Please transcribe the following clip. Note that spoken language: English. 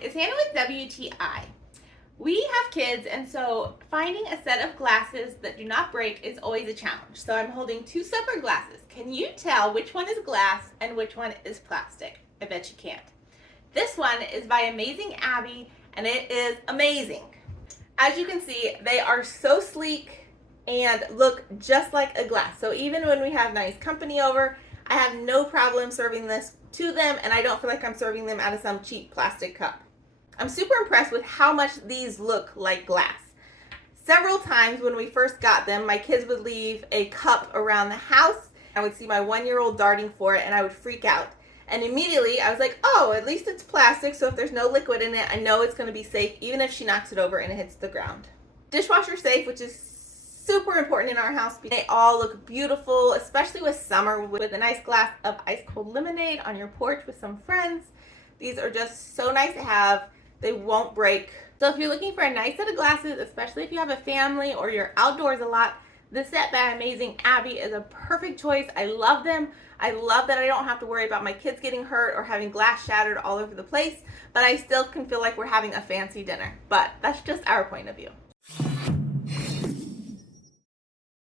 it's Hannah with WTI. We have kids, and so finding a set of glasses that do not break is always a challenge. So I'm holding two separate glasses. Can you tell which one is glass and which one is plastic? I bet you can't. This one is by Amazing Abby, and it is amazing. As you can see, they are so sleek and look just like a glass. So even when we have nice company over, I have no problem serving this to them, and I don't feel like I'm serving them out of some cheap plastic cup. I'm super impressed with how much these look like glass. Several times when we first got them, my kids would leave a cup around the house. I would see my 1-year-old darting for it, and I would freak out. And immediately I was like, oh, at least it's plastic, so if there's no liquid in it, I know it's going to be safe even if she knocks it over and it hits the ground. Dishwasher safe, which is super important in our house. They all look beautiful, especially with summer, with a nice glass of ice cold lemonade on your porch with some friends. These are just so nice to have. They won't break. So if you're looking for a nice set of glasses, especially if you have a family or you're outdoors a lot, this set by Amazing Abby is a perfect choice. I love them. I love that I don't have to worry about my kids getting hurt or having glass shattered all over the place, but I still can feel like we're having a fancy dinner. But that's just our point of view.